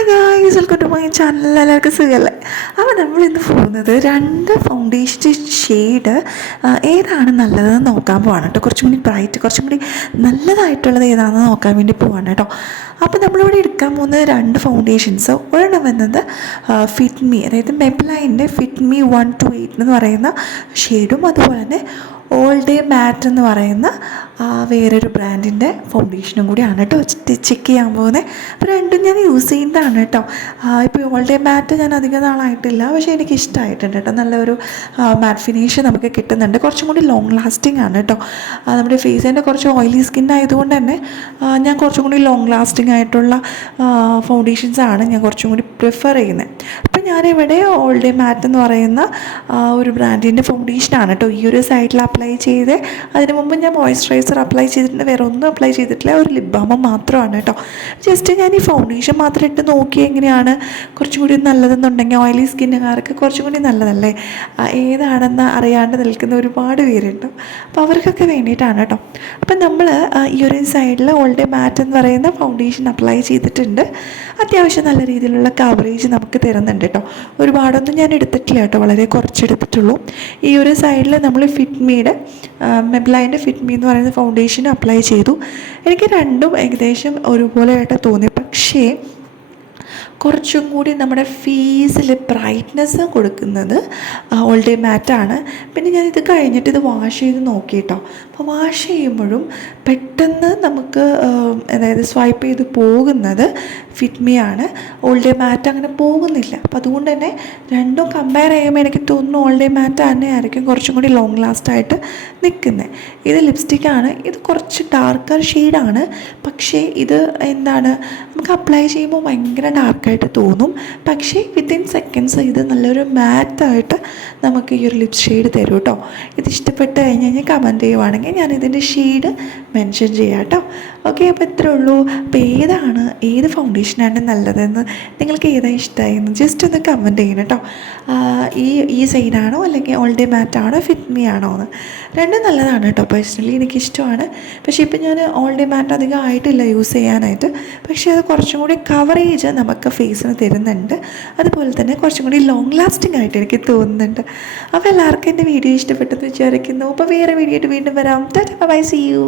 Hi guys, welcome to my channel. എല്ലാവർക്കും സുഖമല്ലേ? അപ്പോൾ നമ്മളിന്ന് പോകുന്നത് 2 ഫൗണ്ടേഷൻ ഷെയ്ഡ് ഏതാണ് നല്ലതെന്ന് നോക്കാൻ പോവാണ് കേട്ടോ. കുറച്ചും കൂടി ബ്രൈറ്റ്, കുറച്ചും കൂടി നല്ലതായിട്ടുള്ളത് ഏതാണെന്ന് നോക്കാൻ വേണ്ടി പോവാണ് കേട്ടോ. അപ്പോൾ നമ്മളിവിടെ എടുക്കാൻ പോകുന്നത് 2 ഫൗണ്ടേഷൻസ്. ഒരെണ്ണം വന്നത് ഫിറ്റ് മീ, അതായത് മെബ്ലൈൻ്റെ ഫിറ്റ് മീ 128 എന്ന് പറയുന്ന ഷെയ്ഡും, അതുപോലെ തന്നെ ഓൾ ഡേ മാറ്റ് എന്ന് പറയുന്ന വേറൊരു ബ്രാൻഡിൻ്റെ ഫൗണ്ടേഷനും കൂടിയാണ് കേട്ടോ ചെക്ക് ചെയ്യാൻ പോകുന്നത്. അപ്പോൾ രണ്ടും ഞാൻ യൂസ് ചെയ്യുന്നതാണ് കേട്ടോ. ഇപ്പോൾ ഓൾ ഡേ മാറ്റ് ഞാൻ അധികം നാളായിട്ടില്ല, പക്ഷേ എനിക്ക് ഇഷ്ടമായിട്ടുണ്ട് കേട്ടോ. നല്ലൊരു മാറ്റ് ഫിനിഷ് നമുക്ക് കിട്ടുന്നുണ്ട്. കുറച്ചും കൂടി ലോങ് ലാസ്റ്റിംഗ് ആണ് കേട്ടോ. നമ്മുടെ ഫേസിൻ്റെ കുറച്ച് ഓയിലി സ്കിൻ ആയതുകൊണ്ട് തന്നെ ഞാൻ കുറച്ചും കൂടി ലോങ് ലാസ്റ്റിംഗ് ആയിട്ടുള്ള ഫൗണ്ടേഷൻസാണ് ഞാൻ കുറച്ചും കൂടി പ്രിഫർ ചെയ്യുന്നത്. അപ്പോൾ ഞാനിവിടെ ഓൾ ഡേ മാറ്റ് എന്ന് പറയുന്ന ഒരു ബ്രാൻഡിൻ്റെ ഫൗണ്ടേഷനാണ് കേട്ടോ ഈ ഒരു സൈഡിൽ അപ്ലൈ ചെയ്ത്. അതിന് മുമ്പ് ഞാൻ മോയ്സ്ചറൈസർ അപ്ലൈ ചെയ്തിട്ടുണ്ട്, വേറെ ഒന്നും അപ്ലൈ ചെയ്തിട്ടില്ല. ഒരു ലിപ് ബാം മാത്രമാണ് കേട്ടോ. ജസ്റ്റ് ഞാൻ ഈ ഫൗണ്ടേഷൻ മാത്രം ഇട്ട് നോക്കി എങ്ങനെയാണ് കുറച്ചും കൂടി നല്ലതെന്നുണ്ടെങ്കിൽ, ഓയിലി സ്കിന്നുകാർക്ക് കുറച്ചും കൂടി നല്ലതല്ലേ, ഏതാണെന്ന് അറിയാണ്ട് നിൽക്കുന്ന ഒരുപാട് പേരുണ്ട്. അപ്പോൾ അവർക്കൊക്കെ വേണ്ടിയിട്ടാണ് കേട്ടോ. അപ്പം നമ്മൾ ഈ ഒരു സൈഡിൽ ഓൾ ഡേ മാറ്റ് എന്ന് പറയുന്ന ഫൗണ്ടേഷൻ അപ്ലൈ ചെയ്തിട്ടുണ്ട്. അത്യാവശ്യം നല്ല രീതിയിലുള്ള കവറേജ് നമുക്ക് തരുന്നുണ്ട് കേട്ടോ. ഒരുപാടൊന്നും ഞാൻ എടുത്തിട്ടില്ല കേട്ടോ, വളരെ കുറച്ചെടുത്തിട്ടുള്ളൂ. ഈ ഒരു സൈഡിൽ നമ്മൾ ഫിറ്റ് മീയുടെ മെബ്ലൈൻ്റെ ഫിറ്റ് മീ എന്ന് പറയുന്ന ഫൗണ്ടേഷൻ അപ്ലൈ ചെയ്തു. എനിക്ക് രണ്ടും ഏകദേശം ഒരുപോലെയായിട്ട് തോന്നി, പക്ഷേ കുറച്ചും കൂടി നമ്മുടെ ഫേസിൽ ബ്രൈറ്റ്നെസ് കൊടുക്കുന്നത് ഓൾ ഡേ മാറ്റാണ്. പിന്നെ ഞാനിത് കഴിഞ്ഞിട്ട് ഇത് വാഷ് ചെയ്ത് നോക്കി കേട്ടോ. അപ്പോൾ വാഷ് ചെയ്യുമ്പോഴും പെട്ടെന്ന് നമുക്ക് അതായത് സ്വൈപ്പ് ചെയ്ത് പോകുന്നത് ഫിറ്റ് മീ ആണ്. ഓൾ ഡേ മാറ്റ് അങ്ങനെ പോകുന്നില്ല. അപ്പോൾ അതുകൊണ്ട് തന്നെ രണ്ടും കമ്പയർ ചെയ്യുമ്പോൾ എനിക്ക് തോന്നുന്നു ഓൾ ഡേ മാറ്റ് തന്നെ ആയിരിക്കും കുറച്ചും കൂടി ലോങ് ലാസ്റ്റായിട്ട് നിൽക്കുന്നത്. ഇത് ലിപ്സ്റ്റിക്കാണ്. ഇത് കുറച്ച് ഡാർക്കർ ഷെയ്ഡാണ്, പക്ഷേ ഇത് എന്താണ് നമുക്ക് അപ്ലൈ ചെയ്യുമ്പോൾ ഭയങ്കര ഡാർക്കായിട്ട് തോന്നും. പക്ഷേ വിത്തിൻ സെക്കൻഡ്സ് ഇത് നല്ലൊരു മാറ്റായിട്ട് നമുക്ക് ഈ ഒരു ലിപ് ഷെയ്ഡ് തരും കേട്ടോ. ഇത് ഇഷ്ടപ്പെട്ട് കഴിഞ്ഞ് കമൻറ്റ് ചെയ്യുവാണെങ്കിൽ ഞാൻ ഇതിൻ്റെ ഷെയ്ഡ് മെൻഷൻ ചെയ്യാം കേട്ടോ. ഓക്കെ, അപ്പോൾ ഇത്രേ ഉള്ളൂ. അപ്പോൾ ഏത് ഫൗണ്ടേഷനാണ് നല്ലതെന്ന്, നിങ്ങൾക്ക് ഏതാണ് ഇഷ്ടമായെന്ന് ജസ്റ്റ് ഒന്ന് കമൻറ്റ് ചെയ്യണം കേട്ടോ. ഈ സൈഡാണോ അല്ലെങ്കിൽ ഓൾ ഡേ മാറ്റാണോ ഫിറ്റ് മീ ആണോ എന്ന്. രണ്ടും നല്ലതാണ് കേട്ടോ. പേഴ്സണലി എനിക്കിഷ്ടമാണ്. പക്ഷേ ഇപ്പം ഞാൻ ഓൾ ഡേ മാറ്റ് അധികം ആയിട്ടില്ല യൂസ് ചെയ്യാനായിട്ട്. പക്ഷേ അത് കുറച്ചും കൂടി കവറേജ് നമുക്ക് ഫേസിന് തരുന്നുണ്ട്. അതുപോലെ തന്നെ കുറച്ചും കൂടി ലോങ് ലാസ്റ്റിംഗ് ആയിട്ട് എനിക്ക് തോന്നുന്നുണ്ട്. അപ്പോൾ എല്ലാവർക്കും എൻ്റെ വീഡിയോ ഇഷ്ടപ്പെട്ടെന്ന് വിചാരിക്കുന്നു. അപ്പോൾ വേറെ വീഡിയോ ആയിട്ട് വീണ്ടും വരാം. Bye, see U.